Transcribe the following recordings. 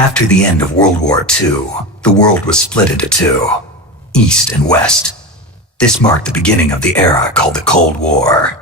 After the end of World War II, the world was split into two, East and West. This marked the beginning of the era called the Cold War.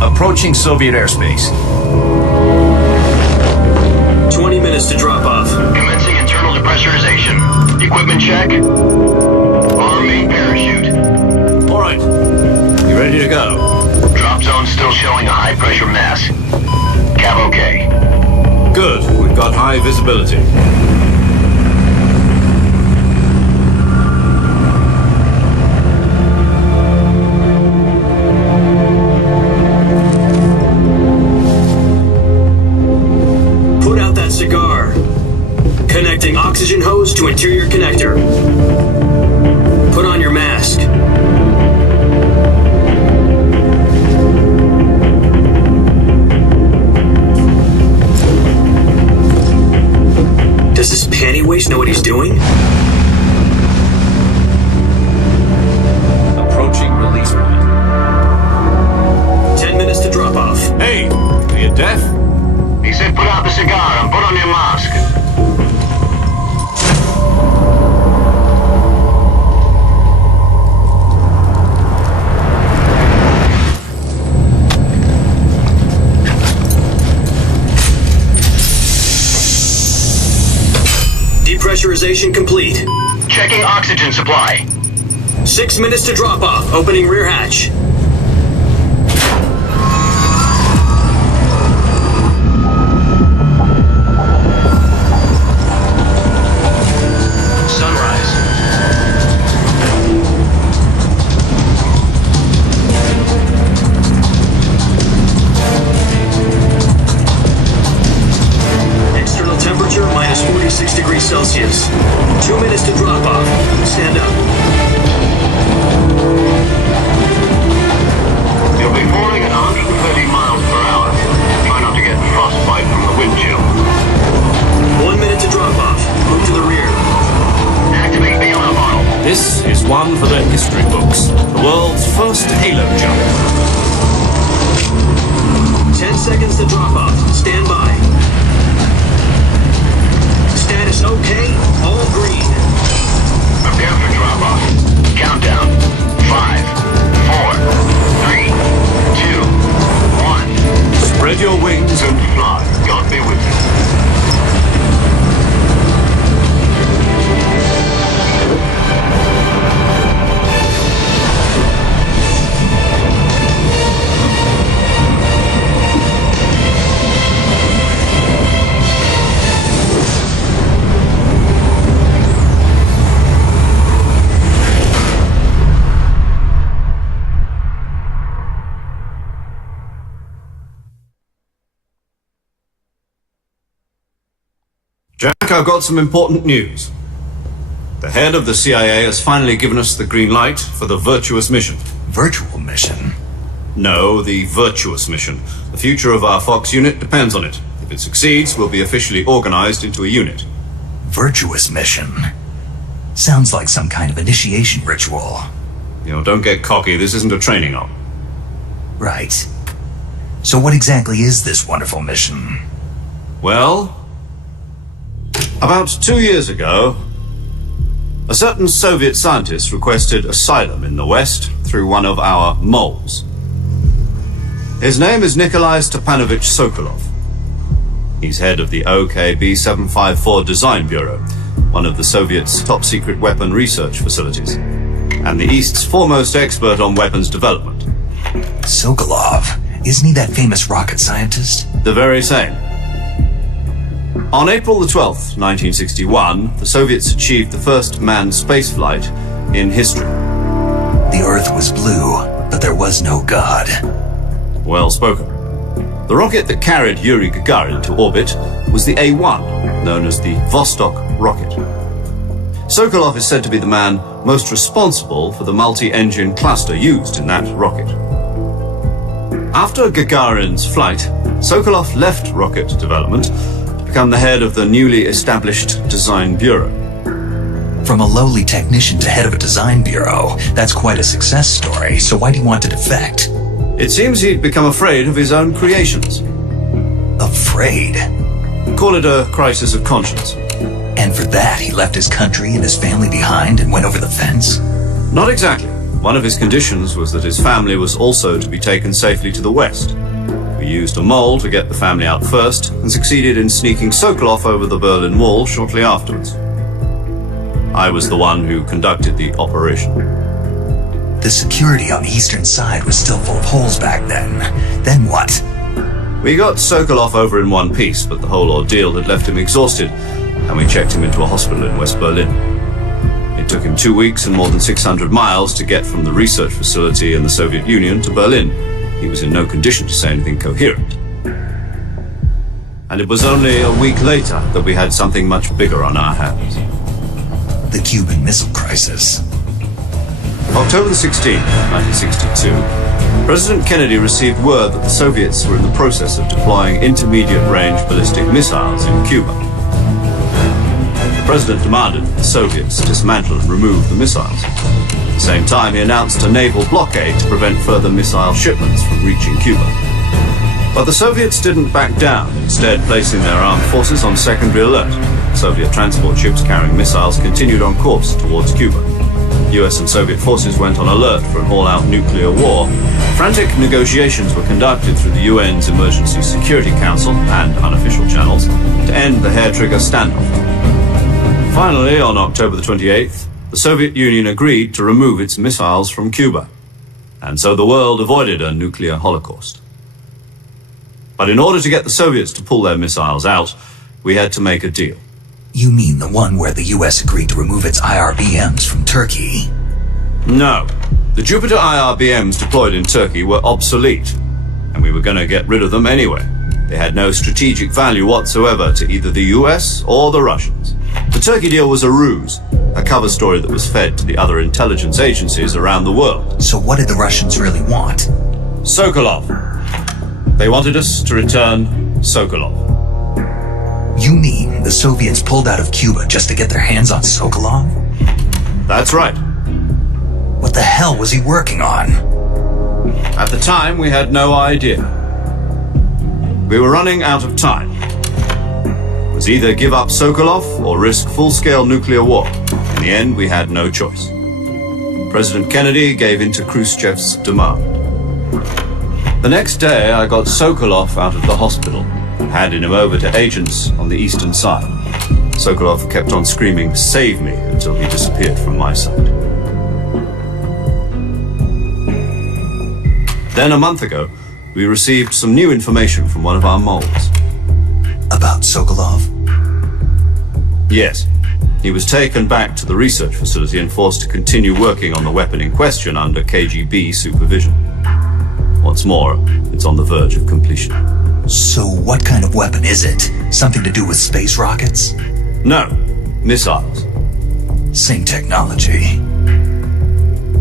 Approaching Soviet airspace. 20 minutes to drop off. Commencing internal depressurization. Equipment check. Arm main parachute. All right. You ready to go? Drop zone still showing a high pressure mass. Cav okay. Good. We've got high visibility. Cigar. Connecting oxygen hose to interior connector. Put on your mask. Does this panty waste know what he's doing? Approaching release point. 10 minutes to drop off. Hey, are you deaf? He said put out the cigar and put on your mask. Depressurization complete. Checking oxygen supply. 6 minutes to drop off. Opening rear hatch. Celsius. 2 minutes to drop off. Stand up. You'll be falling at 130 miles per hour. Try not to get frostbite from the wind chill. 1 minute to drop off. Move to the rear. Activate the honor bottle. This is one for the history books. The world's first halo jump. 10 seconds to drop off. Stand by. Status okay, all green. Prepare for drop-off. Countdown. 5, 4, 3, 2, 1. Spread your wings And fly. God be with you. Jack, I've got some important news. The head of the CIA has finally given us the green light for the Virtuous mission. Virtual mission? No, the Virtuous mission. The future of our Fox unit depends on it. If it succeeds, we'll be officially organized into a unit. Virtuous mission? Sounds like some kind of initiation ritual. You know, don't get cocky. This isn't a training op. Right. So what exactly is this wonderful mission? Well, about 2 years ago, a certain Soviet scientist requested asylum in the West through one of our moles. His name is Nikolai Stepanovich Sokolov. He's head of the OKB-754 Design Bureau, one of the Soviets' top-secret weapon research facilities, and the East's foremost expert on weapons development. Sokolov? Isn't he that famous rocket scientist? The very same. On April the 12th, 1961, the Soviets achieved the first manned spaceflight in history. The Earth was blue, but there was no God. Well spoken. The rocket that carried Yuri Gagarin to orbit was the A-1, known as the Vostok rocket. Sokolov is said to be the man most responsible for the multi-engine cluster used in that rocket. After Gagarin's flight, Sokolov left rocket development to become the head of the newly established Design Bureau. From a lowly technician to head of a design bureau, that's quite a success story, so why do you want to defect? It seems he'd become afraid of his own creations. Afraid? Call it a crisis of conscience. And for that, he left his country and his family behind and went over the fence? Not exactly. One of his conditions was that his family was also to be taken safely to the west. We used a mole to get the family out first and succeeded in sneaking Sokolov over the Berlin Wall shortly afterwards. I was the one who conducted the operation. The security on the eastern side was still full of holes back then. Then what? We got Sokolov over in one piece, but the whole ordeal had left him exhausted, and we checked him into a hospital in West Berlin. It took him 2 weeks and more than 600 miles to get from the research facility in the Soviet Union to Berlin. He was in no condition to say anything coherent. And it was only a week later that we had something much bigger on our hands. The Cuban Missile Crisis. October the 16th, 1962, President Kennedy received word that the Soviets were in the process of deploying intermediate-range ballistic missiles in Cuba. The President demanded that the Soviets dismantle and remove the missiles. At the same time, he announced a naval blockade to prevent further missile shipments from reaching Cuba. But the Soviets didn't back down, instead placing their armed forces on secondary alert. Soviet transport ships carrying missiles continued on course towards Cuba. US and Soviet forces went on alert for an all-out nuclear war. Frantic negotiations were conducted through the UN's Emergency Security Council and unofficial channels to end the hair-trigger standoff. Finally, on October the 28th, the Soviet Union agreed to remove its missiles from Cuba. And so the world avoided a nuclear holocaust. But in order to get the Soviets to pull their missiles out, we had to make a deal. You mean the one where the US agreed to remove its IRBMs from Turkey? No. The Jupiter IRBMs deployed in Turkey were obsolete, and we were going to get rid of them anyway. They had no strategic value whatsoever to either the US or the Russians. The Turkey deal was a ruse, a cover story that was fed to the other intelligence agencies around the world. So what did the Russians really want? Sokolov. They wanted us to return Sokolov. You mean the Soviets pulled out of Cuba just to get their hands on Sokolov? That's right. What the hell was he working on? At the time, we had no idea. We were running out of time. It was either give up Sokolov or risk full-scale nuclear war. In the end, we had no choice. President Kennedy gave in to Khrushchev's demand. The next day, I got Sokolov out of the hospital and handed him over to agents on the eastern side. Sokolov kept on screaming, "Save me," until he disappeared from my sight. Then a month ago, we received some new information from one of our moles. About Sokolov? Yes. He was taken back to the research facility and forced to continue working on the weapon in question under KGB supervision. What's more, it's on the verge of completion. So what kind of weapon is it? Something to do with space rockets? No, missiles. Same technology.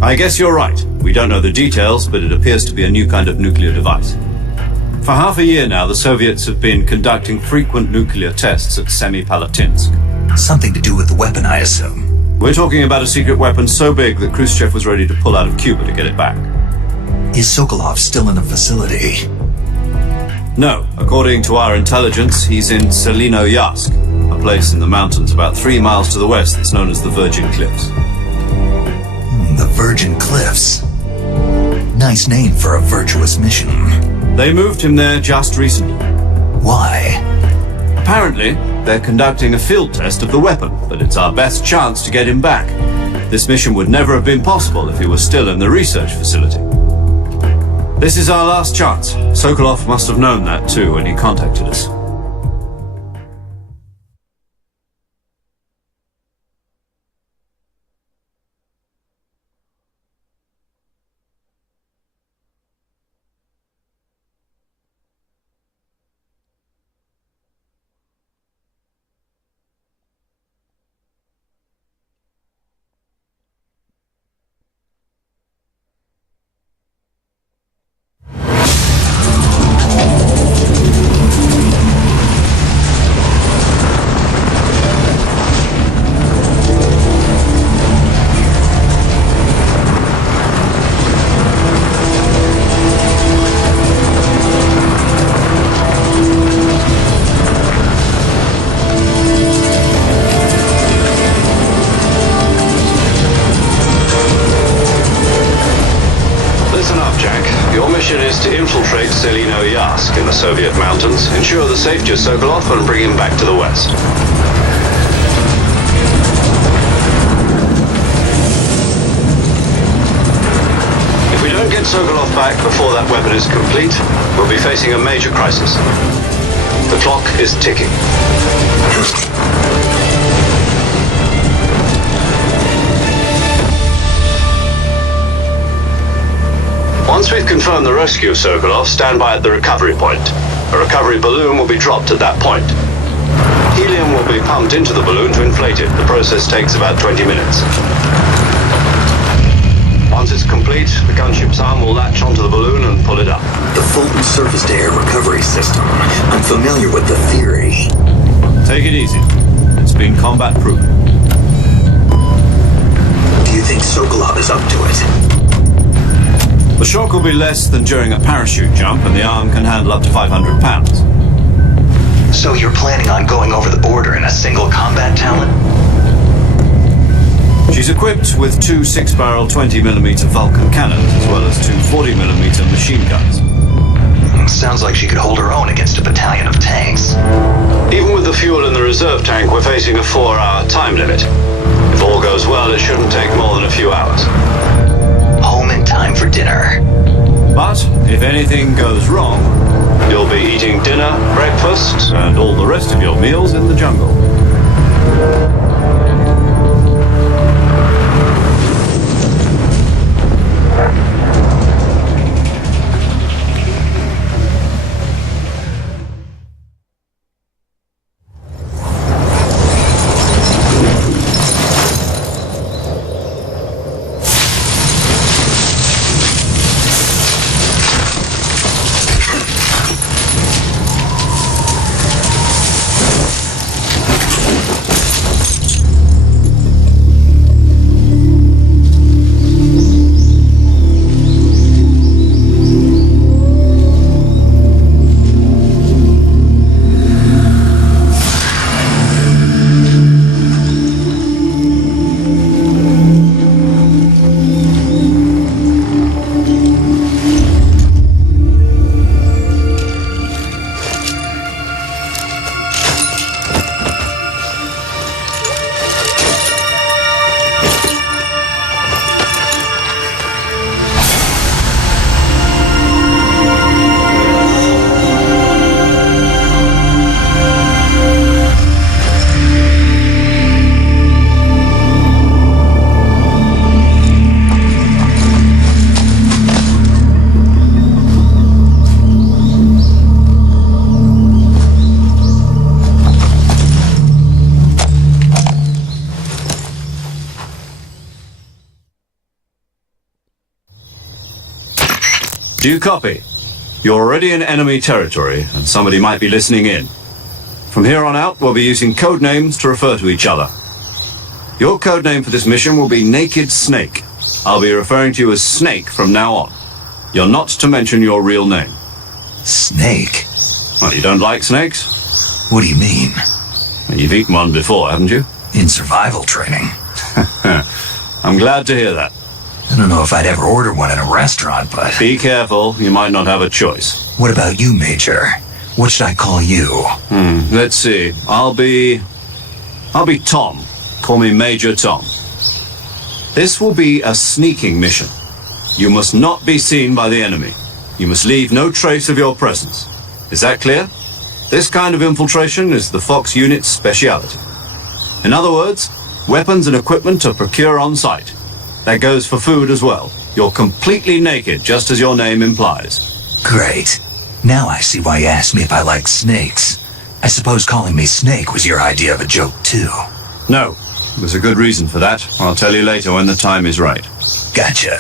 I guess you're right. We don't know the details, but it appears to be a new kind of nuclear device. For half a year now, the Soviets have been conducting frequent nuclear tests at Semipalatinsk. Something to do with the weapon, I assume. We're talking about a secret weapon so big that Khrushchev was ready to pull out of Cuba to get it back. Is Sokolov still in the facility? No. According to our intelligence, he's in Selinoyarsk, a place in the mountains about 3 miles to the west that's known as the Virgin Cliffs. The Virgin Cliffs. Nice name for a virtuous mission. They moved him there just recently. Why? Apparently, they're conducting a field test of the weapon, but it's our best chance to get him back. This mission would never have been possible if he was still in the research facility. This is our last chance. Sokolov must have known that too when he contacted us. Safety of Sokolov and bring him back to the west. If we don't get Sokolov back before that weapon is complete, we'll be facing a major crisis. The clock is ticking. Once we've confirmed the rescue of Sokolov, stand by at the recovery point. A recovery balloon will be dropped at that point. Helium will be pumped into the balloon to inflate it. The process takes about 20 minutes. Once it's complete, the gunship's arm will latch onto the balloon and pull it up. The Fulton surface-to-air recovery system. I'm familiar with the theory. Take it easy. It's been combat proven. Do you think Sokolov is up to it? The shock will be less than during a parachute jump, and the arm can handle up to 500 pounds. So you're planning on going over the border in a single combat talent? She's equipped with two 6-barrel 20mm Vulcan cannons, as well as two 40mm machine guns. Sounds like she could hold her own against a battalion of tanks. Even with the fuel in the reserve tank, we're facing a 4-hour time limit. If all goes well, it shouldn't take more than a few hours. Home in time for dinner. But if anything goes wrong, you'll be eating dinner, breakfast, and all the rest of your meals in the jungle. Do you copy? You're already in enemy territory, and somebody might be listening in. From here on out, we'll be using code names to refer to each other. Your code name for this mission will be Naked Snake. I'll be referring to you as Snake from now on. You're not to mention your real name. Snake? Well, you don't like snakes? What do you mean? Well, you've eaten one before, haven't you? In survival training. I'm glad to hear that. I don't know if I'd ever order one in a restaurant, but... Be careful, you might not have a choice. What about you, Major? What should I call you? Let's see. I'll be Tom. Call me Major Tom. This will be a sneaking mission. You must not be seen by the enemy. You must leave no trace of your presence. Is that clear? This kind of infiltration is the Fox unit's speciality. In other words, weapons and equipment are procured on site. That goes for food as well. You're completely naked, just as your name implies. Great. Now I see why you asked me if I like snakes. I suppose calling me Snake was your idea of a joke, too. No, there's a good reason for that. I'll tell you later when the time is right. Gotcha.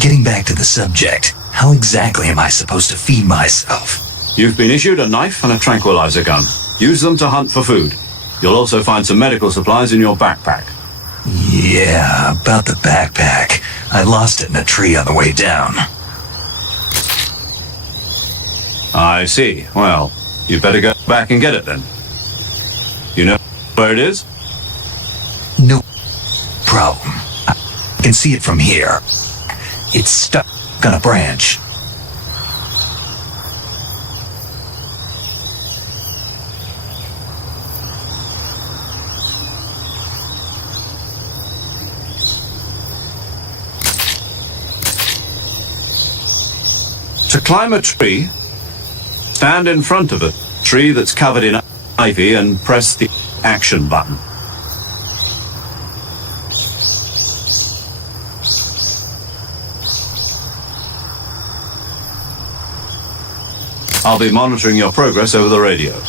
Getting back to the subject, how exactly am I supposed to feed myself? You've been issued a knife and a tranquilizer gun. Use them to hunt for food. You'll also find some medical supplies in your backpack. Yeah, about the backpack. I lost it in a tree on the way down. I see. Well, you'd better go back and get it then. You know where it is? No problem. I can see it from here. It's stuck on a branch. To climb a tree, stand in front of a tree that's covered in ivy and press the action button. I'll be monitoring your progress over the radio.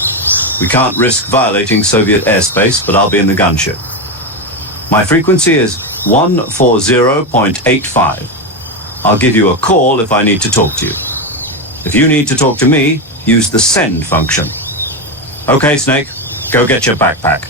We can't risk violating Soviet airspace, but I'll be in the gunship. My frequency is 140.85. I'll give you a call if I need to talk to you. If you need to talk to me, use the send function. Okay, Snake, go get your backpack.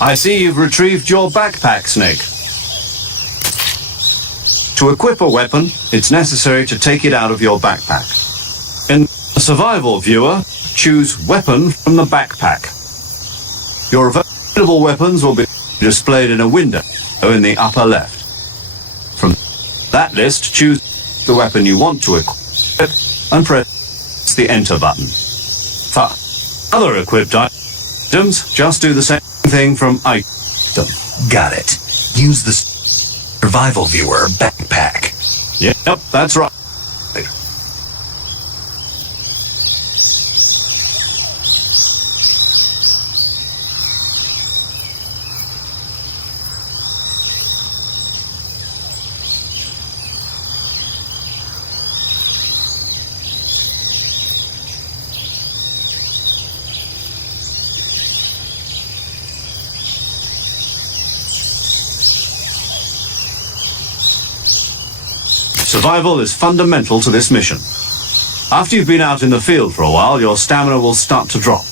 I see you've retrieved your backpack, Snake. To equip a weapon, it's necessary to take it out of your backpack. In the survival viewer, choose Weapon from the backpack. Your available weapons will be displayed in a window in the upper left. From that list, choose the weapon you want to equip and press the Enter button. For other equipped items, just do the same thing from Item. Got it. Use the survival viewer backpack. Yep, that's right. Survival is fundamental to this mission. After you've been out in the field for a while, your stamina will start to drop.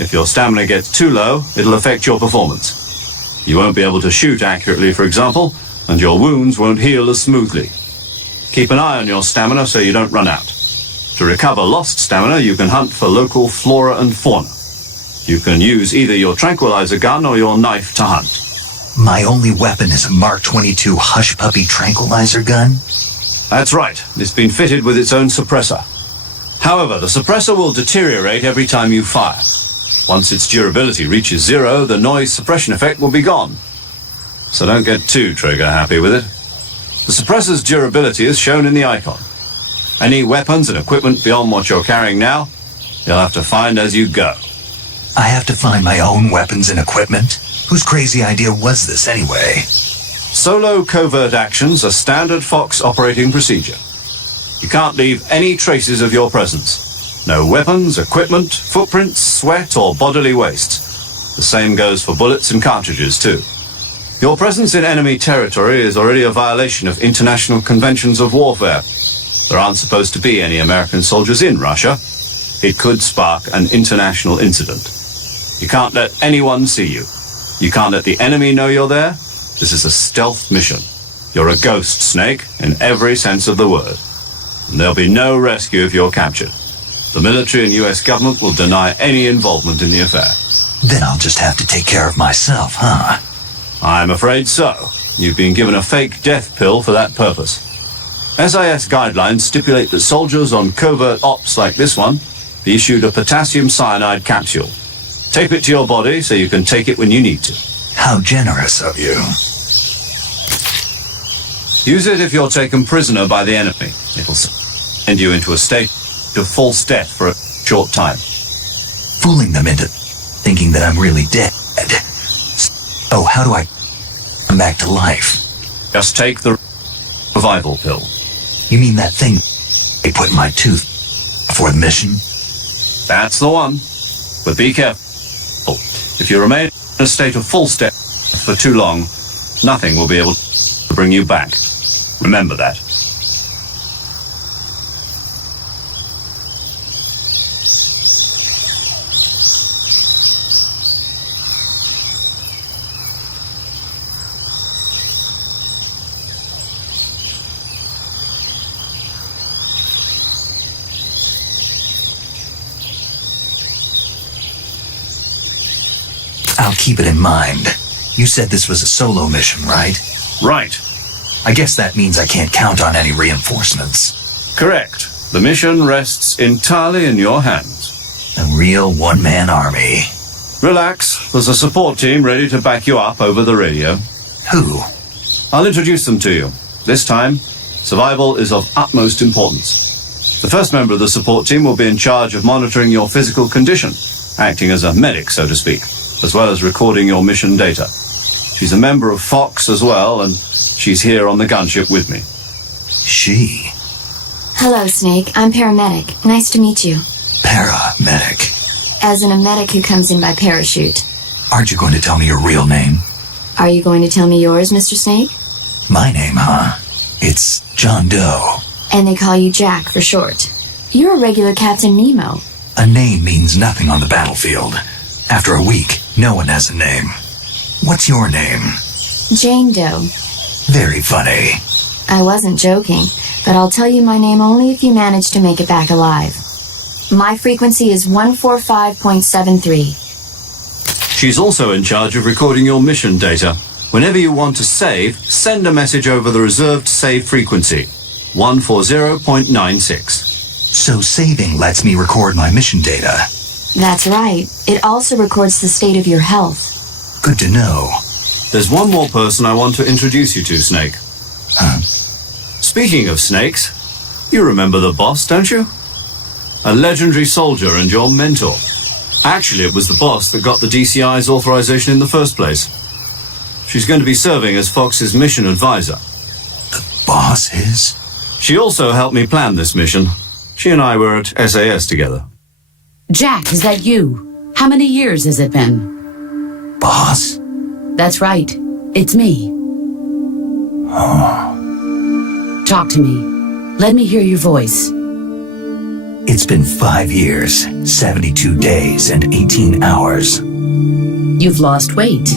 If your stamina gets too low, it'll affect your performance. You won't be able to shoot accurately, for example, and your wounds won't heal as smoothly. Keep an eye on your stamina so you don't run out. To recover lost stamina, you can hunt for local flora and fauna. You can use either your tranquilizer gun or your knife to hunt. My only weapon is a Mark 22 Hush Puppy tranquilizer gun? That's right. It's been fitted with its own suppressor. However, the suppressor will deteriorate every time you fire. Once its durability reaches 0, the noise suppression effect will be gone. So don't get too trigger happy with it. The suppressor's durability is shown in the icon. Any weapons and equipment beyond what you're carrying now, you'll have to find as you go. I have to find my own weapons and equipment? Whose crazy idea was this anyway? Solo covert actions are standard Fox operating procedure. You can't leave any traces of your presence. No weapons, equipment, footprints, sweat, or bodily waste. The same goes for bullets and cartridges, too. Your presence in enemy territory is already a violation of international conventions of warfare. There aren't supposed to be any American soldiers in Russia. It could spark an international incident. You can't let anyone see you. You can't let the enemy know you're there. This is a stealth mission. You're a ghost, Snake, in every sense of the word. And there'll be no rescue if you're captured. The military and US government will deny any involvement in the affair. Then I'll just have to take care of myself, huh? I'm afraid so. You've been given a fake death pill for that purpose. SIS guidelines stipulate that soldiers on covert ops like this one be issued a potassium cyanide capsule. Tape it to your body so you can take it when you need to. How generous of you. Use it if you're taken prisoner by the enemy. It'll send you into a state of false death for a short time. Fooling them into thinking that I'm really dead. Oh, how do I come back to life? Just take the revival pill. You mean that thing they put in my tooth before the mission? That's the one. But be careful. If you remain in a state of false death for too long, nothing will be able to bring you back. Remember that. I'll keep it in mind. You said this was a solo mission, right? Right. I guess that means I can't count on any reinforcements. Correct. The mission rests entirely in your hands. A real one-man army. Relax. There's a support team ready to back you up over the radio. Who? I'll introduce them to you. This time, survival is of utmost importance. The first member of the support team will be in charge of monitoring your physical condition, acting as a medic, so to speak, as well as recording your mission data. She's a member of Fox as well, and she's here on the gunship with me. She? Hello, Snake. I'm paramedic. Nice to meet you. Paramedic. As in a medic who comes in by parachute. Aren't you going to tell me your real name? Are you going to tell me yours, Mr. Snake? My name, huh? It's John Doe. And they call you Jack for short. You're a regular Captain Nemo. A name means nothing on the battlefield. After a week, no one has a name. What's your name? Jane Doe. Very funny. I wasn't joking, but I'll tell you my name only if you manage to make it back alive. My frequency is 145.73. She's also in charge of recording your mission data. Whenever you want to save, send a message over the reserved save frequency, 140.96. So saving lets me record my mission data. That's right. It also records the state of your health. Good to know. There's one more person I want to introduce you to, Snake. Huh? Speaking of snakes, you remember the boss, don't you? A legendary soldier and your mentor. Actually, it was the boss that got the DCI's authorization in the first place. She's going to be serving as Fox's mission advisor. The boss is? She also helped me plan this mission. She and I were at SAS together. Jack, is that you? How many years has it been? Boss? That's right. It's me. Oh. Talk to me. Let me hear your voice. It's been 5 years, 72 days, and 18 hours. You've lost weight.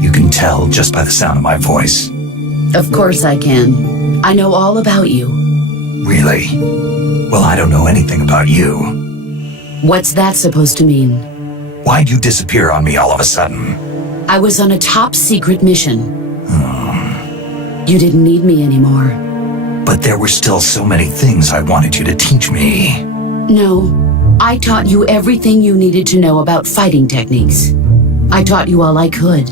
You can tell just by the sound of my voice. Of course I can. I know all about you. Really? Well, I don't know anything about you. What's that supposed to mean? Why'd you disappear on me all of a sudden? I was on a top secret mission. You didn't need me anymore. But there were still so many things I wanted you to teach me. No, I taught you everything you needed to know about fighting techniques. I taught you all I could.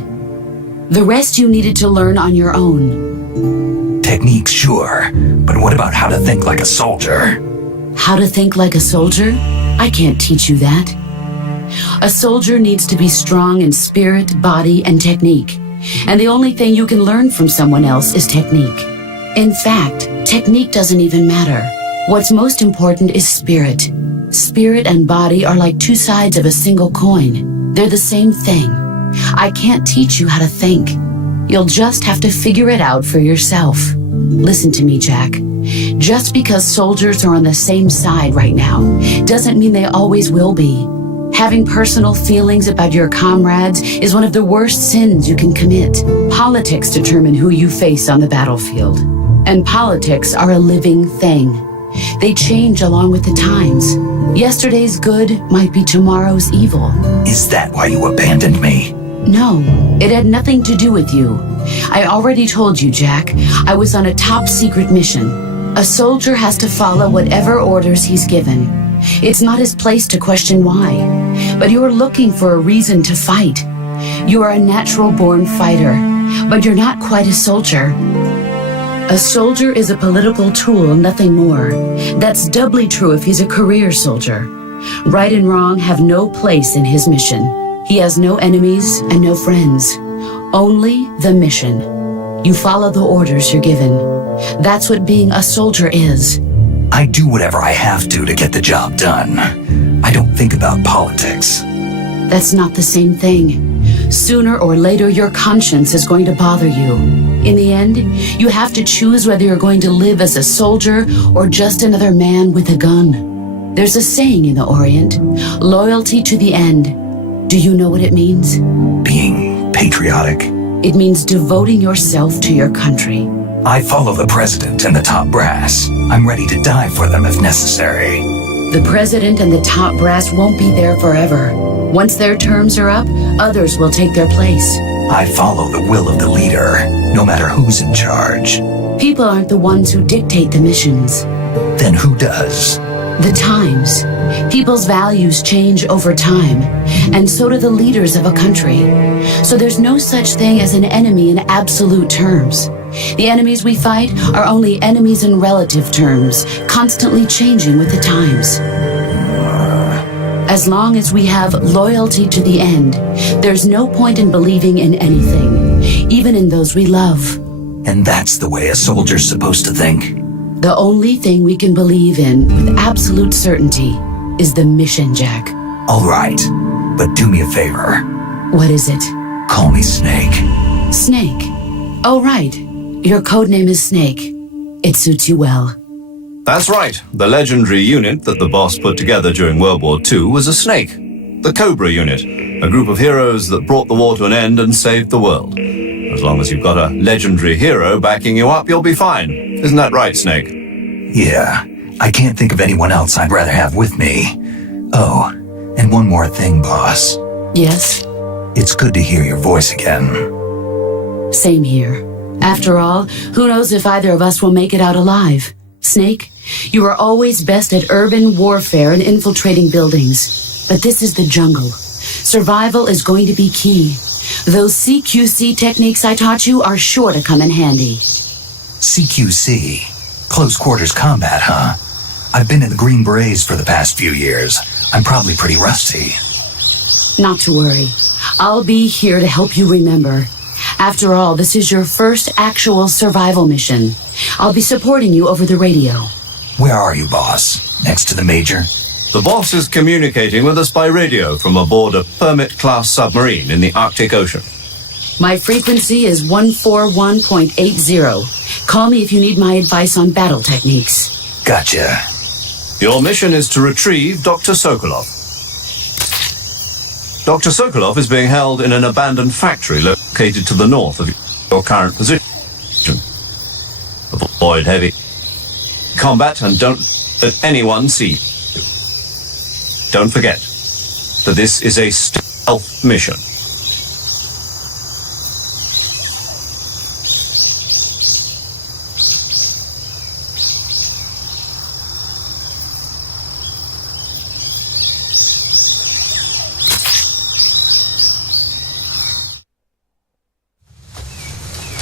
The rest you needed to learn on your own. Techniques, sure. But what about how to think like a soldier? How to think like a soldier? I can't teach you that. A soldier needs to be strong in spirit, body, and technique. And the only thing you can learn from someone else is technique. In fact, technique doesn't even matter. What's most important is spirit. Spirit and body are like two sides of a single coin. They're the same thing. I can't teach you how to think. You'll just have to figure it out for yourself. Listen to me, Jack. Just because soldiers are on the same side right now doesn't mean they always will be. Having personal feelings about your comrades is one of the worst sins you can commit. Politics determine who you face on the battlefield. And politics are a living thing. They change along with the times. Yesterday's good might be tomorrow's evil. Is that why you abandoned me? No, it had nothing to do with you. I already told you, Jack. I was on a top secret mission. A soldier has to follow whatever orders he's given. It's not his place to question why. But you are looking for a reason to fight. You are a natural-born fighter, but you're not quite a soldier. A soldier is a political tool, nothing more. That's doubly true if he's a career soldier. Right and wrong have no place in his mission. He has no enemies and no friends. Only the mission. You follow the orders you're given. That's what being a soldier is. I do whatever I have to get the job done. I don't think about politics. That's not the same thing. Sooner or later, your conscience is going to bother you. In the end, you have to choose whether you're going to live as a soldier or just another man with a gun. There's a saying in the Orient, loyalty to the end. Do you know what it means? Being patriotic. It means devoting yourself to your country. I follow the president and the top brass. I'm ready to die for them if necessary. The president and the top brass won't be there forever. Once their terms are up, others will take their place. I follow the will of the leader, no matter who's in charge. People aren't the ones who dictate the missions. Then who does? The times. People's values change over time, and so do the leaders of a country. So there's no such thing as an enemy in absolute terms. The enemies we fight are only enemies in relative terms, constantly changing with the times. As long as we have loyalty to the end, there's no point in believing in anything, even in those we love. And that's the way a soldier's supposed to think? The only thing we can believe in with absolute certainty is the mission, Jack. All right, but do me a favor. What is it? Call me Snake. Snake. Oh, right. Your codename is Snake. It suits you well. That's right. The legendary unit that the boss put together during World War II was a snake. the Cobra Unit, a group of heroes that brought the war to an end and saved the world. As long as you've got a legendary hero backing you up, you'll be fine. Isn't that right, Snake? Yeah, I can't think of anyone else I'd rather have with me. Oh, and one more thing, boss. Yes? It's good to hear your voice again. Same here. After all, who knows if either of us will make it out alive? Snake, you are always best at urban warfare and infiltrating buildings. But this is the jungle. Survival is going to be key. Those CQC techniques I taught you are sure to come in handy. CQC? Close quarters combat, huh? I've been in the Green Berets for the past few years. I'm probably pretty rusty. Not to worry. I'll be here to help you remember. After all, this is your first actual survival mission. I'll be supporting you over the radio. Where are you, boss? Next to the Major? The boss is communicating with us by radio from aboard a Permit-class submarine in the Arctic Ocean. My frequency is 141.80. Call me if you need my advice on battle techniques. Gotcha. Your mission is to retrieve Dr. Sokolov. Dr. Sokolov is being held in an abandoned factory located to the north of your current position. Avoid heavy combat and don't let anyone see you. Don't forget that this is a stealth mission.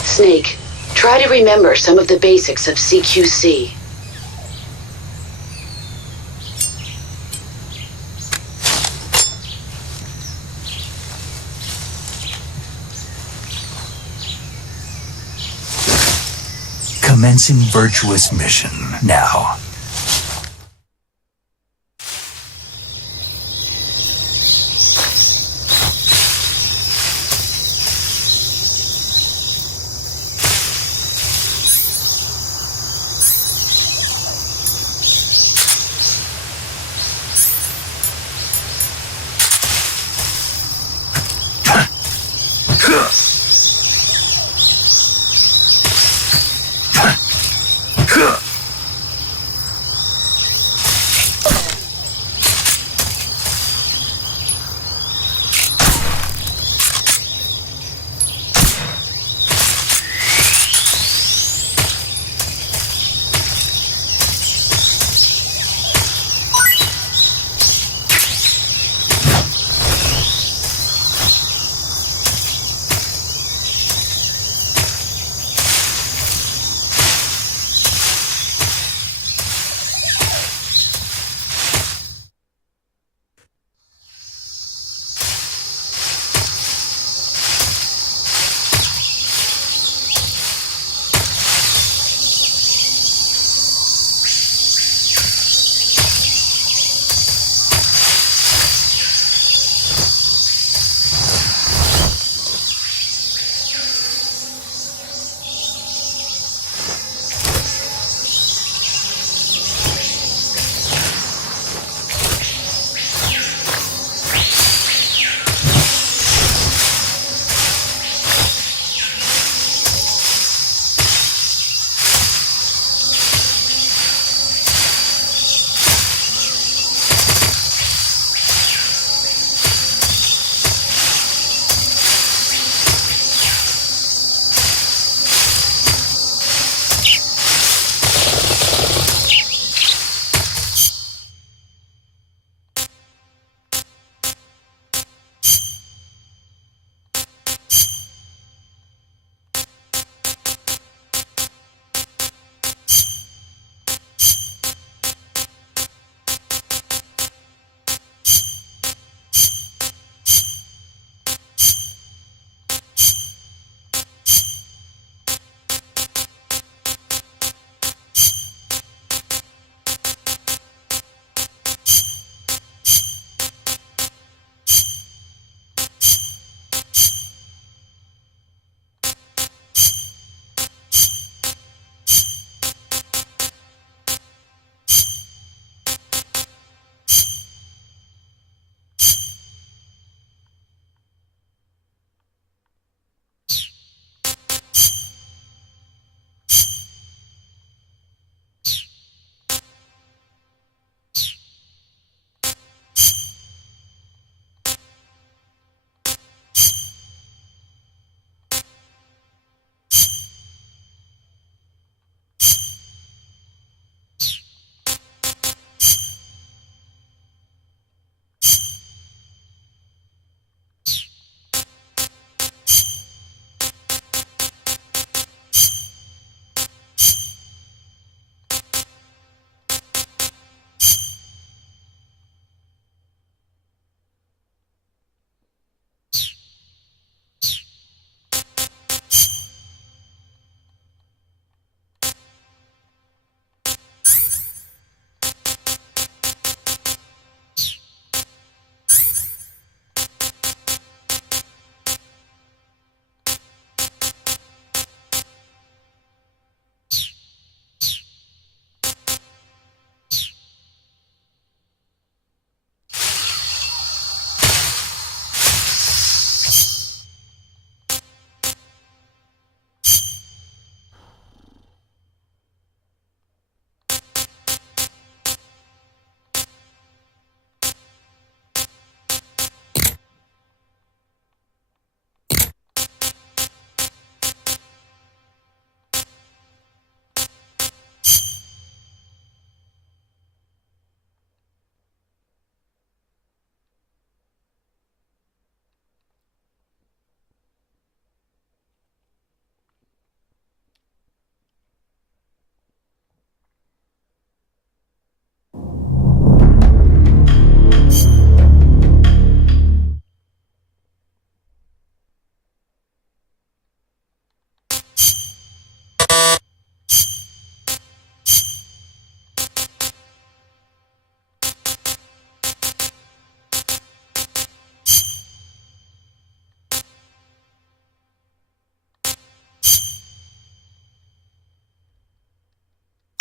Snake, try to remember some of the basics of CQC. Commencing virtuous mission now.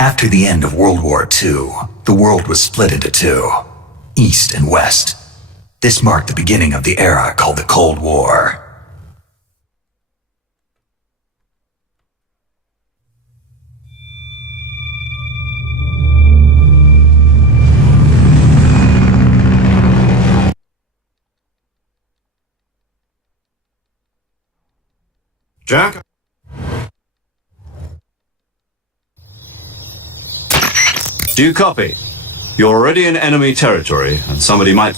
After the end of World War II, the world was split into two, East and West. This marked the beginning of the era called the Cold War. Jack? Do you copy? You're already in enemy territory, and somebody might